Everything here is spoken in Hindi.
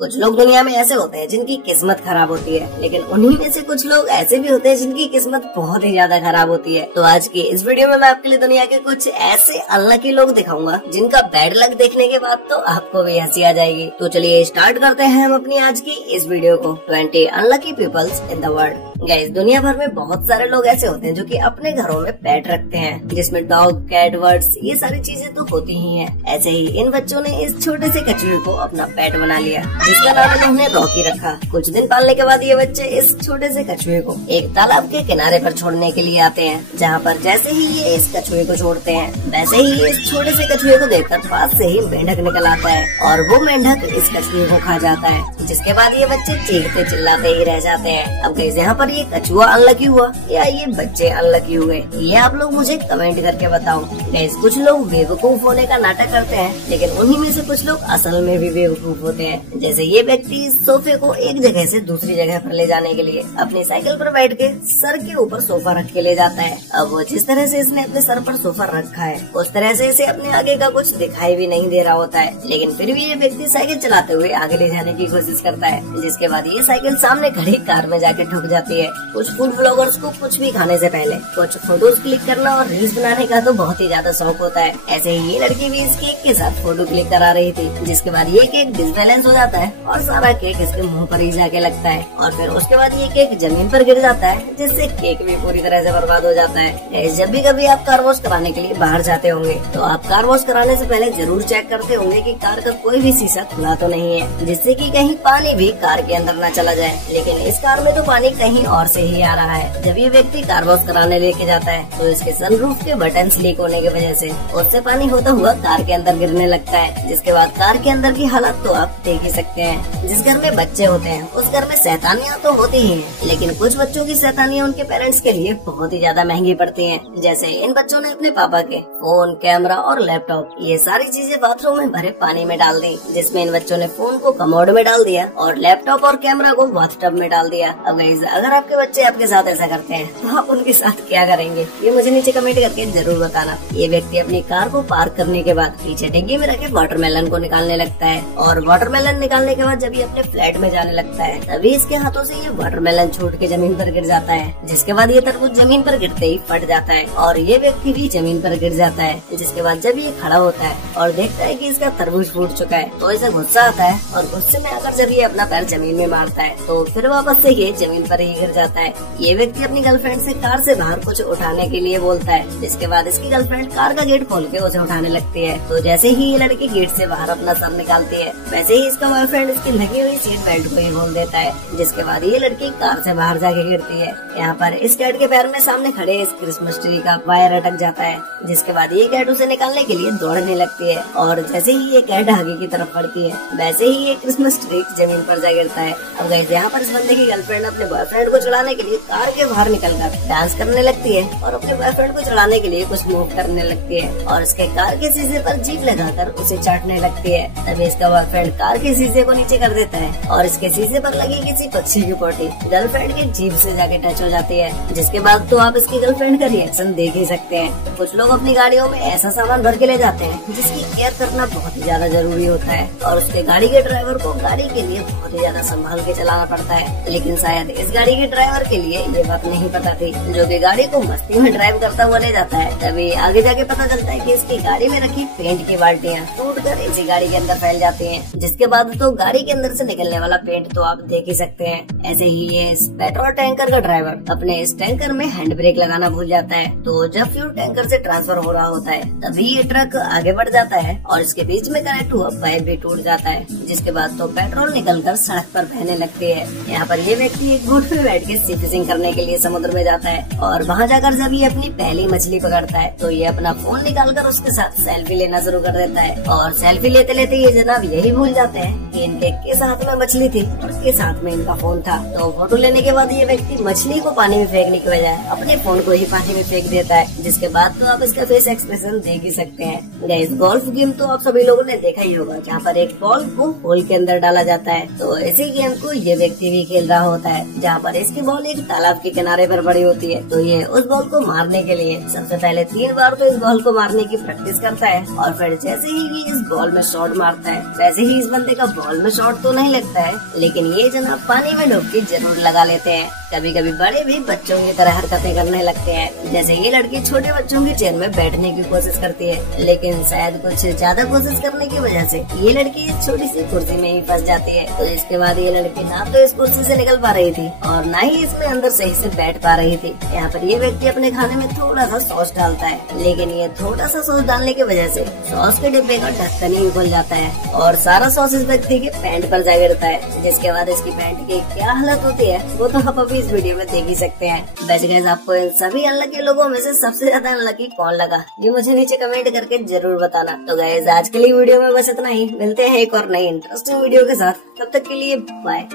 कुछ लोग दुनिया में ऐसे होते हैं जिनकी किस्मत खराब होती है, लेकिन उन्हीं में से कुछ लोग ऐसे भी होते हैं जिनकी किस्मत बहुत ही ज्यादा खराब होती है। तो आज की इस वीडियो में मैं आपके लिए दुनिया के कुछ ऐसे अनलकी लोग दिखाऊंगा जिनका बैड लक देखने के बाद तो आपको भी हंसी आ जाएगी। तो चलिए स्टार्ट करते हैं हम अपनी आज की इस वीडियो को। 20 unlucky peoples in the world. Guys, दुनिया भर में बहुत सारे लोग ऐसे होते हैं जो कि अपने घरों में पेट रखते हैं, जिसमें डॉग, कैट, बर्ड्स ये सारी चीजें तो होती ही हैं। ऐसे ही इन बच्चों ने इस छोटे से कछुए को अपना पेट बना लिया, जिसका नाम इन्होंने रॉकी रखा। कुछ दिन पालने के बाद ये बच्चे इस छोटे से कछुए को एक तालाब के किनारे पर छोड़ने के लिए आते हैं, जहाँ पर जैसे ही ये इस कछुए को छोड़ते हैं वैसे ही ये इस छोटे से कछुए को देखकर पास से ही मेंढक निकल आता है और वो मेंढक इस कछुए को खा जाता है, जिसके बाद ये बच्चे चीखते चिल्लाते ही रह जाते हैं। अब गाइस, यहाँ पर ये कछुआ अनलकी हुआ या ये बच्चे अनलकी हुए, ये आप लोग मुझे कमेंट करके बताओ। गाइस, कुछ लोग बेवकूफ होने का नाटक करते हैं, लेकिन उन्हीं में से कुछ लोग असल में भी बेवकूफ होते हैं। जैसे ये व्यक्ति सोफे को एक जगह से दूसरी जगह पर ले जाने के लिए अपनी साइकिल पर बैठ के सर के ऊपर सोफा रख के ले जाता है। अब वो जिस तरह से इसने अपने सर पर सोफा रखा है उस तरह से इसे अपने आगे का कुछ दिखाई भी नहीं दे रहा होता है, लेकिन फिर भी ये व्यक्ति साइकिल चलाते हुए आगे ले जाने की कोशिश करता है, जिसके बाद ये साइकिल सामने खड़ी कार में जाके ठुक जाती है। कुछ फूड ब्लॉगर्स को कुछ भी खाने से पहले कुछ फोटोज क्लिक करना और रील्स बनाने का तो बहुत ही ज्यादा शौक होता है। ऐसे ही ये लड़की भी इस केक के साथ फोटो क्लिक करा रही थी, जिसके बाद ये केक डिसबैलेंस हो जाता है और सारा केक इसके मुंह पर ही जाके लगता है और फिर उसके बाद ये केक जमीन पर गिर जाता है, जिससे केक भी पूरी तरह से बर्बाद हो जाता है। जब भी कभी आप कार वॉश कराने के लिए बाहर जाते होंगे तो आप कार वॉश कराने से पहले जरूर चेक करते होंगे कि कार का कोई भी शीशा खुला तो नहीं है, जिससे कि कहीं पानी भी कार के अंदर न चला जाए। लेकिन इस कार में तो पानी कहीं और से ही आ रहा है। जब ये व्यक्ति कार वॉश कराने लेके जाता है तो इसके सनरूफ के बटन लीक होने की वजह से उससे पानी होता हुआ कार के अंदर गिरने लगता है, जिसके बाद कार के अंदर की हालत तो आप देख ही सकते हैं। जिस घर में बच्चे होते हैं उस घर में शैतानियाँ तो होती ही हैं, लेकिन कुछ बच्चों की शैतानियाँ उनके पेरेंट्स के लिए बहुत ही ज्यादा महंगी पड़ती हैं। जैसे इन बच्चों ने अपने पापा के फोन, कैमरा और लैपटॉप ये सारी चीजें बाथरूम में भरे पानी में डाल दी, जिसमें इन बच्चों ने फोन को कमोड में डाल दिया और लैपटॉप और कैमरा को बाथटब में डाल दिया। अब गाइस, अगर आपके बच्चे आपके साथ ऐसा करते हैं तो आप उनके साथ क्या करेंगे, ये मुझे नीचे कमेंट करके जरूर बताना। ये व्यक्ति अपनी कार को पार्क करने के बाद पीछे डिग्गी में रखे वाटरमेलन को निकालने लगता है और वाटरमेलन निकालने के बाद जब ये अपने फ्लैट में जाने लगता है तभी इसके हाथों से ये वाटरमेलन छूट के जमीन पर गिर जाता है, जिसके बाद ये तरबूज जमीन पर गिरते ही फट जाता है और ये व्यक्ति भी जमीन पर गिर जाता है। जिसके बाद जब ये खड़ा होता है और देखता है कि इसका तरबूज फूट चुका है तो इसे गुस्सा आता है और गुस्से में आकर जब ये अपना पैर जमीन में मारता है तो फिर वापस से ये जमीन पर ही गिर जाता है। ये व्यक्ति अपनी गर्लफ्रेंड से कार से बाहर कुछ उठाने के लिए बोलता है, जिसके बाद इसकी गर्लफ्रेंड कार का गेट खोल के उसे उठाने लगती है। तो जैसे ही ये लड़की गेट से बाहर अपना सर निकालती है वैसे ही इसका बॉयफ्रेंड इसकी लगी हुई सीट बेल्ट को ही खोल देता है, जिसके बाद ये लड़की कार से बाहर जाके गिरती है। यहाँ पर इस कैट के पैर में सामने खड़े इस क्रिसमस ट्री का वायर अटक जाता है, जिसके बाद ये कैट उसे निकालने के लिए दौड़ने लगती है और जैसे ही ये कैट आगे की तरफ बढ़ती है वैसे ही ये क्रिसमस ट्री जमीन पर जा गिरता है। अब गाइस, यहाँ पर इस बंदे की गर्लफ्रेंड अपने बॉयफ्रेंड को चढ़ाने के लिए कार के बाहर निकलकर डांस करने लगती है और अपने बॉयफ्रेंड को चढ़ाने के लिए कुछ मूव करने लगती है और उसके कार के शीशे पर जीभ लगाकर उसे चाटने लगती है। तभी इसका बॉयफ्रेंड कार के शीशे को नीचे कर देता है और इसके शीशे पर लगी किसी पक्षी की पोटी गर्लफ्रेंड की जीभ से जाके टच हो जाती है, जिसके बाद तो आप इसकी गर्लफ्रेंड का रिएक्शन देख ही सकते हैं। कुछ लोग अपनी गाड़ियों में ऐसा सामान भर के ले जाते हैं जिसकी केयर करना बहुत ही ज्यादा जरूरी होता है और उसके गाड़ी के ड्राइवर को गाड़ी के लिए बहुत ही ज्यादा संभाल के चलाना पड़ता है, लेकिन शायद इस गाड़ी के ड्राइवर के लिए ये बात नहीं पता थी, जो कि गाड़ी को मस्ती में ड्राइव करता हुआ ले जाता है। तभी आगे जाके पता चलता है कि इसकी गाड़ी में रखी पेंट की बाल्टियाँ टूटकर इसी गाड़ी के अंदर फैल जाती हैं, जिसके बाद तो गाड़ी के अंदर से निकलने वाला पेंट तो आप देख ही सकते हैं। ऐसे ही ये पेट्रोल टैंकर का ड्राइवर अपने इस टैंकर में हैंड ब्रेक लगाना भूल जाता है, तो जब फ्यूल टैंकर से ट्रांसफर हो रहा होता है तभी ये ट्रक आगे बढ़ जाता है और इसके बीच में कनेक्ट हुआ पाइप भी टूट जाता है, जिसके बाद तो पेट्रोल निकलकर सड़क पर बहने लगती है। यहाँ पर ये व्यक्ति एक बोट में बैठ के सी फिशिंग करने के लिए समुद्र में जाता है और वहाँ जाकर जब ये अपनी पहली मछली पकड़ता है तो ये अपना फोन निकालकर उसके साथ सेल्फी लेना शुरू कर देता है और सेल्फी लेते लेते ये जनाब यही भूल जाते हैं कि इनके किस हाथ में मछली थी और किस हाथ में इनका फोन था। तो फोटो लेने के बाद ये व्यक्ति मछली को पानी में फेंकने की बजाय अपने फोन को ही पानी में फेंक देता है, जिसके बाद तो आप इसका फेस एक्सप्रेशन देख ही सकते हैं। गाइस, गोल्फ गेम तो आप सभी लोगों ने देखा ही होगा, जहाँ पर एक बॉल को होल के अंदर डाला जाता है। तो इसी गेम को ये व्यक्ति भी खेल रहा होता है, जहाँ पर इसकी बॉल एक तालाब के किनारे पर पड़ी होती है। तो ये उस बॉल को मारने के लिए सबसे पहले 3 बार तो इस बॉल को मारने की प्रैक्टिस करता है और फिर जैसे ही ये इस बॉल में शॉट मारता है वैसे ही इस बंदे का बॉल में शॉट तो नहीं लगता है, लेकिन ये जनाब पानी में डुबकी जरूर लगा लेते हैं। कभी कभी बड़े भी बच्चों की तरह हरकतें करने लगते हैं। जैसे ये लड़की छोटे बच्चों की चेयर में बैठने की कोशिश करती है, लेकिन शायद कुछ ज्यादा कोशिश करने की वजह से ये लड़की इस छोटी सी कुर्सी में ही फंस जाती है। तो इसके बाद ये लड़की ना तो इस कुर्सी से निकल पा रही थी और ना ही इसमें अंदर सही से बैठ पा रही थी। यहाँ पर ये व्यक्ति अपने खाने में थोड़ा सा सॉस डालता है, लेकिन ये थोड़ा सा सॉस डालने की वजह से सॉस के डिब्बे का ढक्कन ही खुल जाता है और सारा सॉस इस व्यक्ति के पैंट पर जा गिरता है, जिसके बाद इसकी पैंट की क्या हालत होती है वो तो आप अभी इस वीडियो में देख ही सकते हैं। वैसे गाइस आपको इन सभी अनलकी लोगों में से सबसे ज्यादा अनलकी कौन लगा ये मुझे नीचे कमेंट करके जरूर बताना। तो गाइस आज के लिए वीडियो में बस इतना ही, मिलते हैं एक और नई इंटरेस्टिंग वीडियो के साथ, तब तक के लिए बाय।